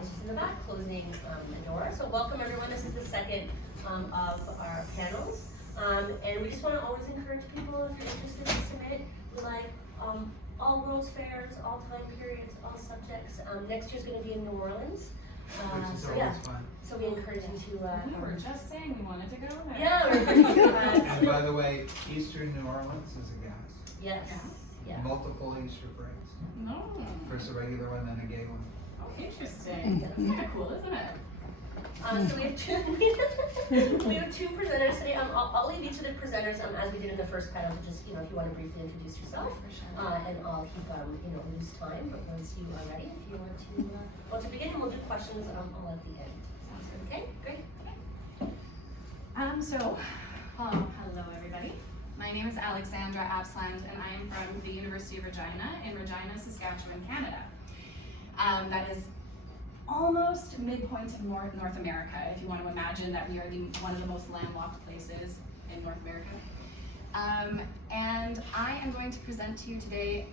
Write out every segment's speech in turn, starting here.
is just in the back, closing the door. So welcome everyone. This is the second of our panels. And we just want to always encourage people, if you're interested, to submit. We like all world's fairs, all time periods, all subjects. Next year's going to be in New Orleans. Which is always fun. So we encourage you to. We were just saying we wanted to go there. Yeah, we're And by the way, Eastern New Orleans is a gas. Yes. Yeah. Multiple Easter breaks. No. First a regular one, then a gay one. Oh, interesting. That's kind of cool, isn't it? So we have two presenters today. I'll leave each of the presenters as we did in the first panel to just, if you want to briefly introduce yourself. For sure. And I'll keep loose time, but once you are ready, if you want to begin, and we'll do questions all at the end. Sounds good. Okay, great. Hello everybody. My name is Alexandra Apesland, and I am from the University of Regina in Regina, Saskatchewan, Canada. That is almost midpoint of North America, if you want to imagine that we are one of the most landlocked places in North America. And I am going to present to you today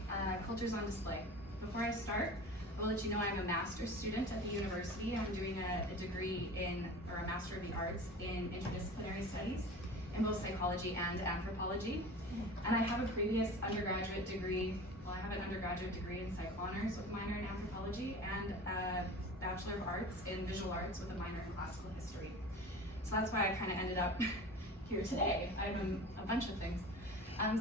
Cultures on Display. Before I start, I will let you know I'm a master's student at the university. I'm doing a degree or a Master of the Arts in Interdisciplinary Studies in both psychology and anthropology. And I have a previous undergraduate degree, I have an undergraduate degree in Psych Honors with a minor in anthropology and a Bachelor of Arts in Visual Arts with a minor in classical history. So that's why I kind of ended up here today. I have a bunch of things.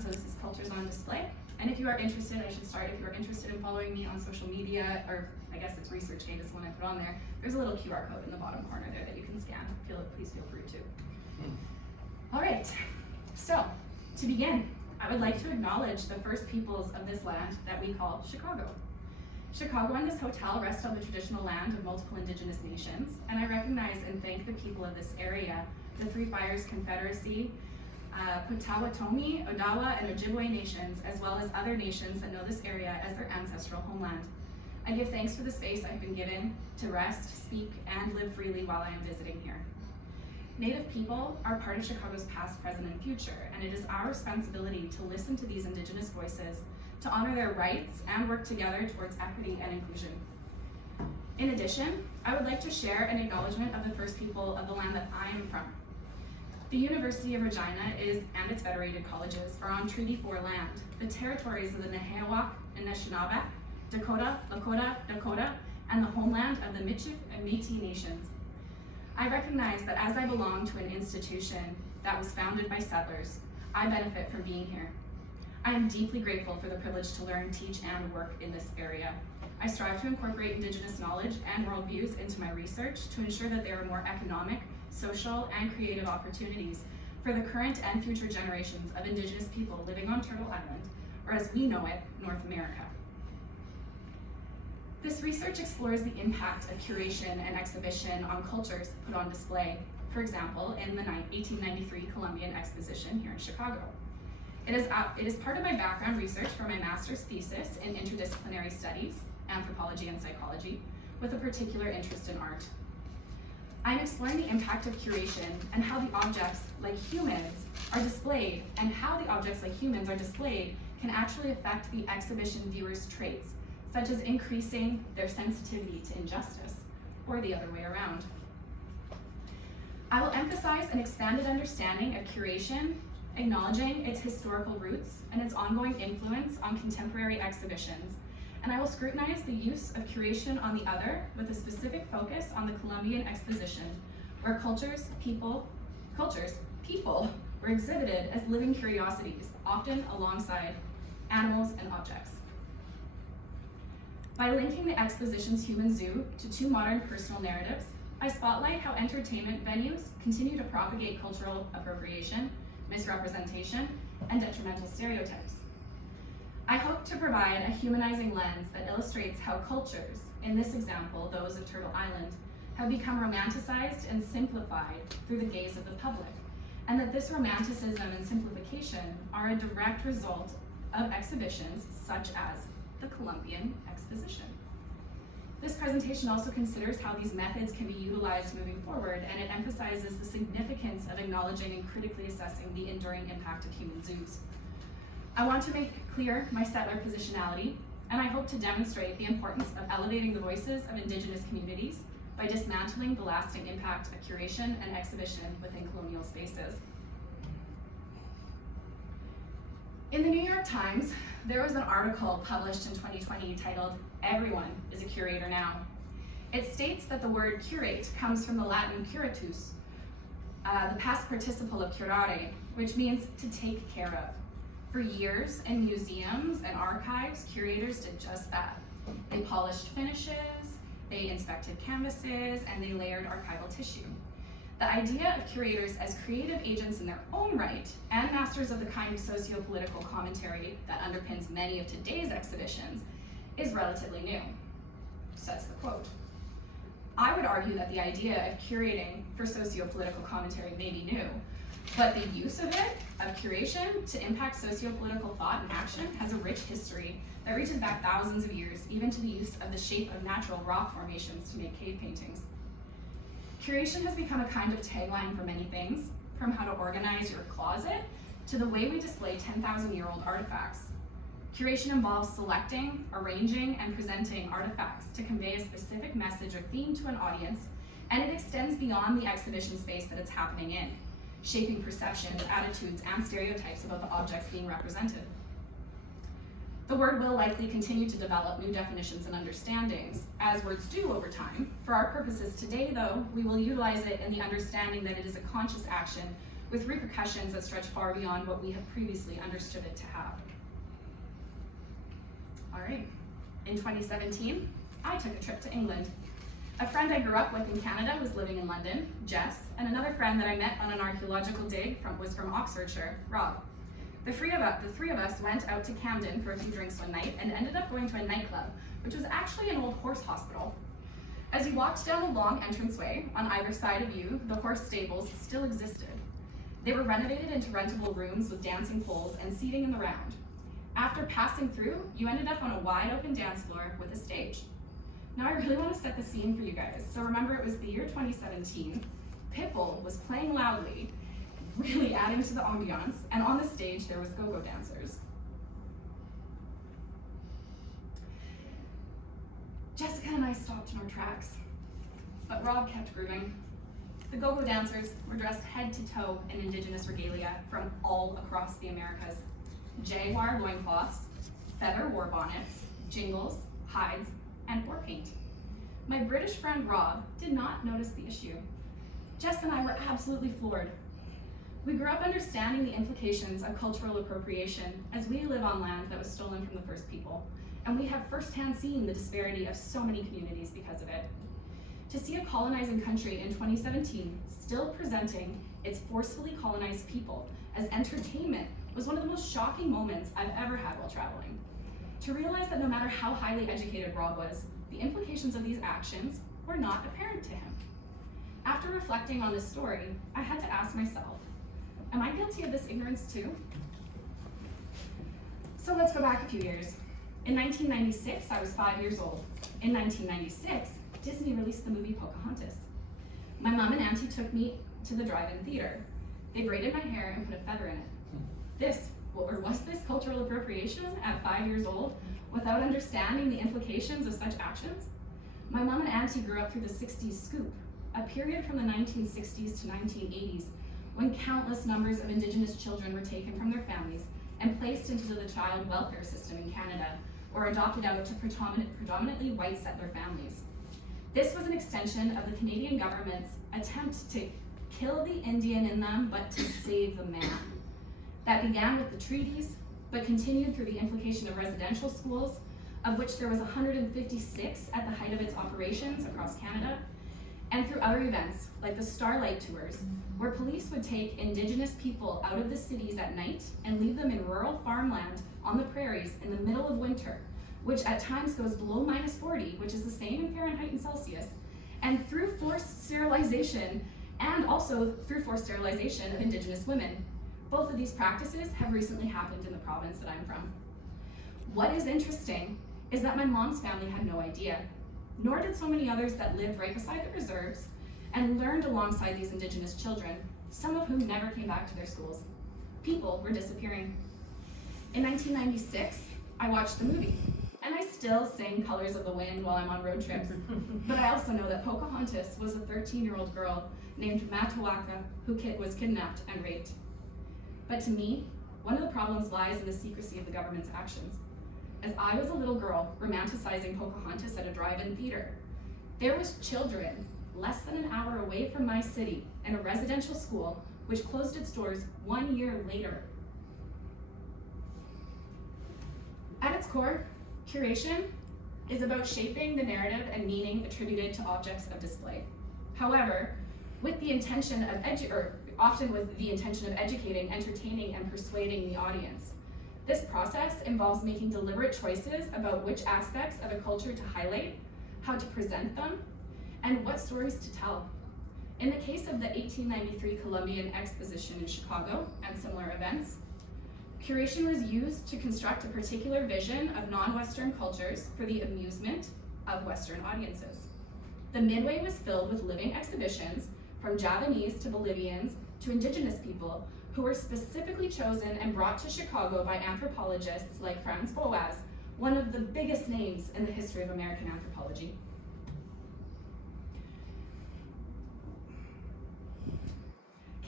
So this is Cultures on Display. And if you are interested, I should start, if you are interested in following me on social media, or I guess it's ResearchGate is the one I put on there, there's a little QR code in the bottom corner there that you can scan. Please feel free to. All right, so to begin, I would like to acknowledge the first peoples of this land that we call Chicago. Chicago and this hotel rest on the traditional land of multiple Indigenous nations, and I recognize and thank the people of this area, the Three Fires Confederacy, Potawatomi, Odawa, and Ojibwe nations, as well as other nations that know this area as their ancestral homeland. I give thanks for the space I've been given to rest, speak, and live freely while I am visiting here. Native people are part of Chicago's past, present, and future, and it is our responsibility to listen to these Indigenous voices, to honor their rights, and work together towards equity and inclusion. In addition, I would like to share an acknowledgement of the first people of the land that I am from. The University of Regina and its federated colleges are on Treaty 4 land, the territories of the Nehiyawak and Anishinaabe, Dakota, Lakota, Dakota, and the homeland of the Michif and Métis nations. I recognize that as I belong to an institution that was founded by settlers, I benefit from being here. I am deeply grateful for the privilege to learn, teach, and work in this area. I strive to incorporate Indigenous knowledge and worldviews into my research to ensure that there are more economic, social, and creative opportunities for the current and future generations of Indigenous people living on Turtle Island, or as we know it, North America. This research explores the impact of curation and exhibition on cultures put on display, for example, in the 1893 Columbian Exposition here in Chicago. It is part of my background research for my master's thesis in interdisciplinary studies, anthropology and psychology, with a particular interest in art. I'm exploring the impact of curation and how the objects, like humans, are displayed, and how the objects, like humans, are displayed can actually affect the exhibition viewer's traits, such as increasing their sensitivity to injustice, or the other way around. I will emphasize an expanded understanding of curation, acknowledging its historical roots and its ongoing influence on contemporary exhibitions, and I will scrutinize the use of curation on the other with a specific focus on the Columbian Exposition, where people were exhibited as living curiosities, often alongside animals and objects. By linking the exposition's human zoo to two modern personal narratives, I spotlight how entertainment venues continue to propagate cultural appropriation, misrepresentation, and detrimental stereotypes. I hope to provide a humanizing lens that illustrates how cultures, in this example, those of Turtle Island, have become romanticized and simplified through the gaze of the public, and that this romanticism and simplification are a direct result of exhibitions such as the Columbian Exposition. This presentation also considers how these methods can be utilized moving forward, and it emphasizes the significance of acknowledging and critically assessing the enduring impact of human zoos. I want to make clear my settler positionality and I hope to demonstrate the importance of elevating the voices of Indigenous communities by dismantling the lasting impact of curation and exhibition within colonial spaces. In the New York Times, there was an article published in 2020 titled, "Everyone is a Curator Now." It states that the word curate comes from the Latin curatus, the past participle of curare, which means to take care of. For years in museums and archives, curators did just that. They polished finishes, they inspected canvases, and they layered archival tissue. The idea of curators as creative agents in their own right and masters of the kind of socio-political commentary that underpins many of today's exhibitions is relatively new, says the quote. I would argue that the idea of curating for socio-political commentary may be new, but the use of it, of curation, to impact socio-political thought and action has a rich history that reaches back thousands of years, even to the use of the shape of natural rock formations to make cave paintings. Curation has become a kind of tagline for many things, from how to organize your closet to the way we display 10,000-year-old artifacts. Curation involves selecting, arranging, and presenting artifacts to convey a specific message or theme to an audience, and it extends beyond the exhibition space that it's happening in, shaping perceptions, attitudes, and stereotypes about the objects being represented. The word will likely continue to develop new definitions and understandings, as words do over time. For our purposes today, though, we will utilize it in the understanding that it is a conscious action with repercussions that stretch far beyond what we have previously understood it to have. All right, in 2017, I took a trip to England. A friend I grew up with in Canada was living in London, Jess, and another friend that I met on an archaeological dig was from Oxfordshire, Rob. The three of us went out to Camden for a few drinks one night and ended up going to a nightclub, which was actually an old horse hospital. As you walked down the long entranceway, on either side of you, the horse stables still existed. They were renovated into rentable rooms with dancing poles and seating in the round. After passing through, you ended up on a wide open dance floor with a stage. Now I really want to set the scene for you guys. So remember, it was the year 2017. Pitbull was playing loudly, really adding to the ambiance, and on the stage there was go-go dancers. Jessica and I stopped in our tracks, but Rob kept grooving. The go-go dancers were dressed head to toe in Indigenous regalia from all across the Americas. Jaguar loincloths, feather war bonnets, jingles, hides, and war paint. My British friend Rob did not notice the issue. Jess and I were absolutely floored. We grew up understanding the implications of cultural appropriation as we live on land that was stolen from the first people, and we have firsthand seen the disparity of so many communities because of it. To see a colonizing country in 2017 still presenting its forcefully colonized people as entertainment was one of the most shocking moments I've ever had while traveling. To realize that no matter how highly educated Rob was, the implications of these actions were not apparent to him. After reflecting on this story, I had to ask myself, am I guilty of this ignorance too? So let's go back a few years. In 1996, I was 5 years old. In 1996, Disney released the movie Pocahontas. My mom and auntie took me to the drive-in theater. They braided my hair and put a feather in it. Was this cultural appropriation at 5 years old without understanding the implications of such actions? My mom and auntie grew up through the 60s scoop, a period from the 1960s to 1980s when countless numbers of Indigenous children were taken from their families and placed into the child welfare system in Canada or adopted out to predominantly white settler families. This was an extension of the Canadian government's attempt to kill the Indian in them, but to save the man. That began with the treaties, but continued through the implication of residential schools, of which there was 156 at the height of its operations across Canada, and through other events, like the Starlight Tours, where police would take Indigenous people out of the cities at night and leave them in rural farmland on the prairies in the middle of winter, which at times goes below -40, which is the same in Fahrenheit and Celsius, and through forced sterilization, and also through forced sterilization of Indigenous women. Both of these practices have recently happened in the province that I'm from. What is interesting is that my mom's family had no idea, nor did so many others that lived right beside the reserves and learned alongside these Indigenous children, some of whom never came back to their schools. People were disappearing. In 1996, I watched the movie, and I still sing Colors of the Wind while I'm on road trips, but I also know that Pocahontas was a 13-year-old girl named Matawaka who was kidnapped and raped. But to me, one of the problems lies in the secrecy of the government's actions. As I was a little girl romanticizing Pocahontas at a drive-in theater, there was children less than an hour away from my city in a residential school which closed its doors 1 year later. At its core, curation is about shaping the narrative and meaning attributed to objects of display. However, with the intention of often with the intention of educating, entertaining, and persuading the audience. This process involves making deliberate choices about which aspects of a culture to highlight, how to present them, and what stories to tell. In the case of the 1893 Columbian Exposition in Chicago and similar events, curation was used to construct a particular vision of non-Western cultures for the amusement of Western audiences. The Midway was filled with living exhibitions from Javanese to Bolivians to Indigenous people who were specifically chosen and brought to Chicago by anthropologists like Franz Boas, one of the biggest names in the history of American anthropology.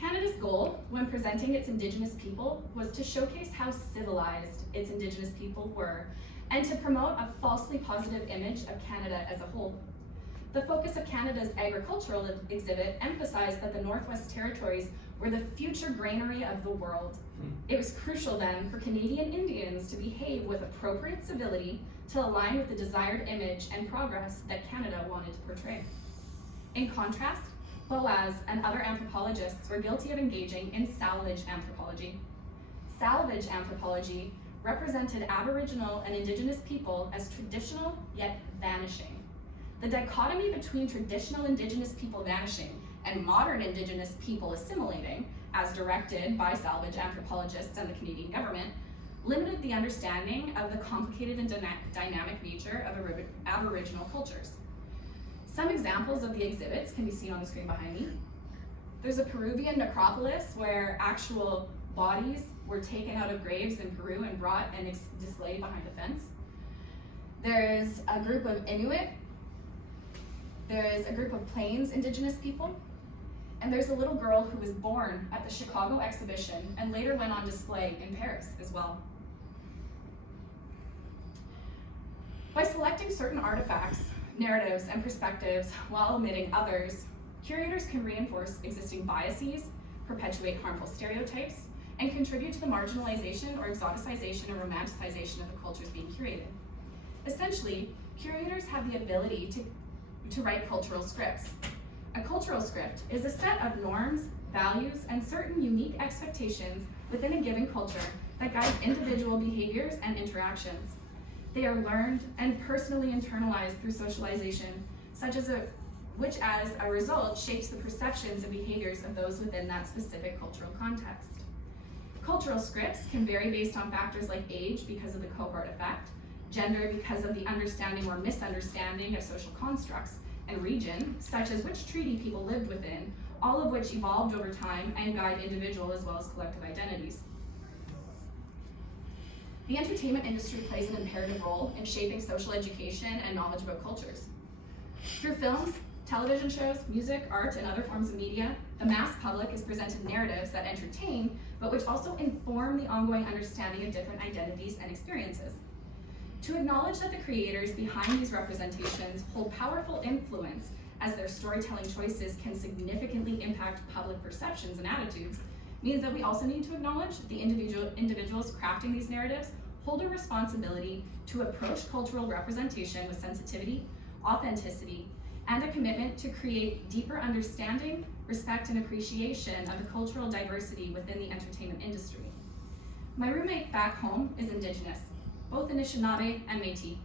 Canada's goal when presenting its Indigenous people was to showcase how civilized its Indigenous people were and to promote a falsely positive image of Canada as a whole. The focus of Canada's agricultural exhibit emphasized that the Northwest Territories were the future granary of the world. It was crucial then for Canadian Indians to behave with appropriate civility to align with the desired image and progress that Canada wanted to portray. In contrast, Boas and other anthropologists were guilty of engaging in salvage anthropology. Salvage anthropology represented Aboriginal and Indigenous people as traditional yet vanishing. The dichotomy between traditional Indigenous people vanishing and modern Indigenous people assimilating, as directed by salvage anthropologists and the Canadian government, limited the understanding of the complicated and dynamic nature of Aboriginal cultures. Some examples of the exhibits can be seen on the screen behind me. There's a Peruvian necropolis where actual bodies were taken out of graves in Peru and brought and displayed behind a fence. There is a group of Inuit. There is a group of Plains Indigenous people. And there's a little girl who was born at the Chicago exhibition and later went on display in Paris as well. By selecting certain artifacts, narratives, and perspectives while omitting others, curators can reinforce existing biases, perpetuate harmful stereotypes, and contribute to the marginalization or exoticization or romanticization of the cultures being curated. Essentially, curators have the ability to write cultural scripts. A cultural script is a set of norms, values, and certain unique expectations within a given culture that guides individual behaviors and interactions. They are learned and personally internalized through socialization, which as a result shapes the perceptions and behaviors of those within that specific cultural context. Cultural scripts can vary based on factors like age because of the cohort effect, gender because of the understanding or misunderstanding of social constructs, and region, such as which treaty people lived within, all of which evolved over time and guide individual as well as collective identities. The entertainment industry plays an imperative role in shaping social education and knowledge about cultures. Through films, television shows, music, art, and other forms of media, the mass public is presented narratives that entertain, but which also inform the ongoing understanding of different identities and experiences. To acknowledge that the creators behind these representations hold powerful influence as their storytelling choices can significantly impact public perceptions and attitudes means that we also need to acknowledge that the individuals crafting these narratives hold a responsibility to approach cultural representation with sensitivity, authenticity, and a commitment to create deeper understanding, respect, and appreciation of the cultural diversity within the entertainment industry. My roommate back home is Indigenous, both Anishinaabe and Métis.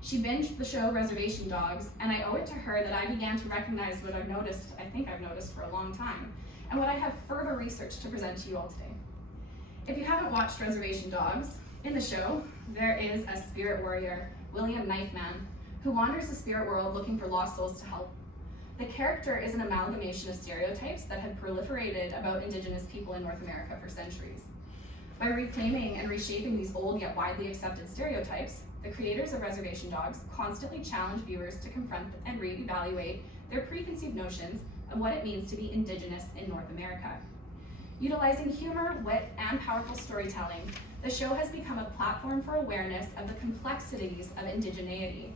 She binged the show Reservation Dogs, and I owe it to her that I began to recognize what I've noticed for a long time, and what I have further researched to present to you all today. If you haven't watched Reservation Dogs, in the show, there is a spirit warrior, William Knifeman, who wanders the spirit world looking for lost souls to help. The character is an amalgamation of stereotypes that had proliferated about Indigenous people in North America for centuries. By reclaiming and reshaping these old yet widely accepted stereotypes, the creators of Reservation Dogs constantly challenge viewers to confront and reevaluate their preconceived notions of what it means to be Indigenous in North America. Utilizing humor, wit, and powerful storytelling, the show has become a platform for awareness of the complexities of indigeneity,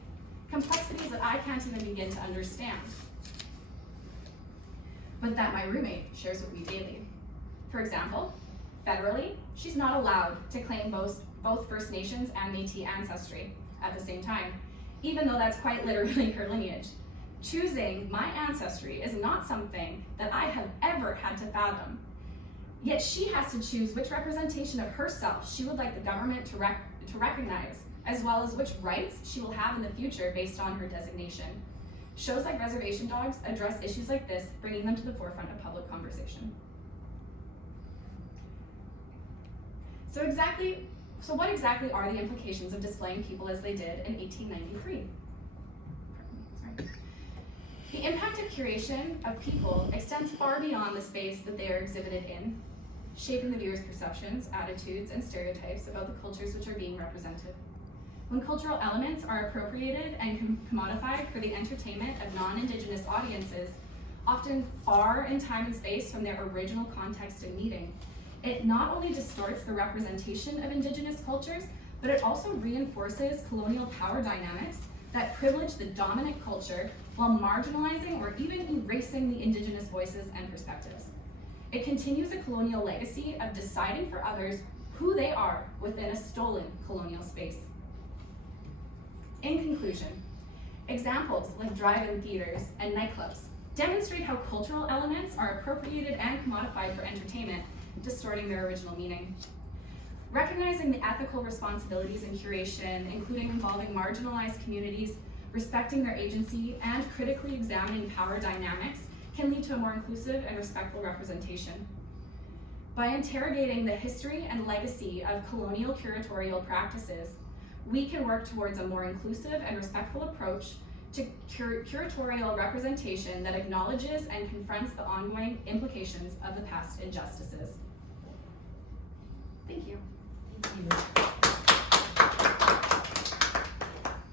complexities that I can't even begin to understand, but that my roommate shares with me daily. For example, federally, she's not allowed to claim both First Nations and Métis ancestry at the same time, even though that's quite literally her lineage. Choosing my ancestry is not something that I have ever had to fathom. Yet she has to choose which representation of herself she would like the government to recognize, as well as which rights she will have in the future based on her designation. Shows like Reservation Dogs address issues like this, bringing them to the forefront of public conversation. So what exactly are the implications of displaying people as they did in 1893? The impact of curation of people extends far beyond the space that they are exhibited in, shaping the viewer's perceptions, attitudes, and stereotypes about the cultures which are being represented. When cultural elements are appropriated and commodified for the entertainment of non-Indigenous audiences, often far in time and space from their original context and meaning, it not only distorts the representation of Indigenous cultures, but it also reinforces colonial power dynamics that privilege the dominant culture while marginalizing or even erasing the Indigenous voices and perspectives. It continues a colonial legacy of deciding for others who they are within a stolen colonial space. In conclusion, examples like drive-in theaters and nightclubs demonstrate how cultural elements are appropriated and commodified for entertainment, distorting their original meaning. Recognizing the ethical responsibilities in curation, including involving marginalized communities, respecting their agency, and critically examining power dynamics can lead to a more inclusive and respectful representation. By interrogating the history and legacy of colonial curatorial practices, we can work towards a more inclusive and respectful approach to curatorial representation that acknowledges and confronts the ongoing implications of the past injustices. Thank you. Thank you.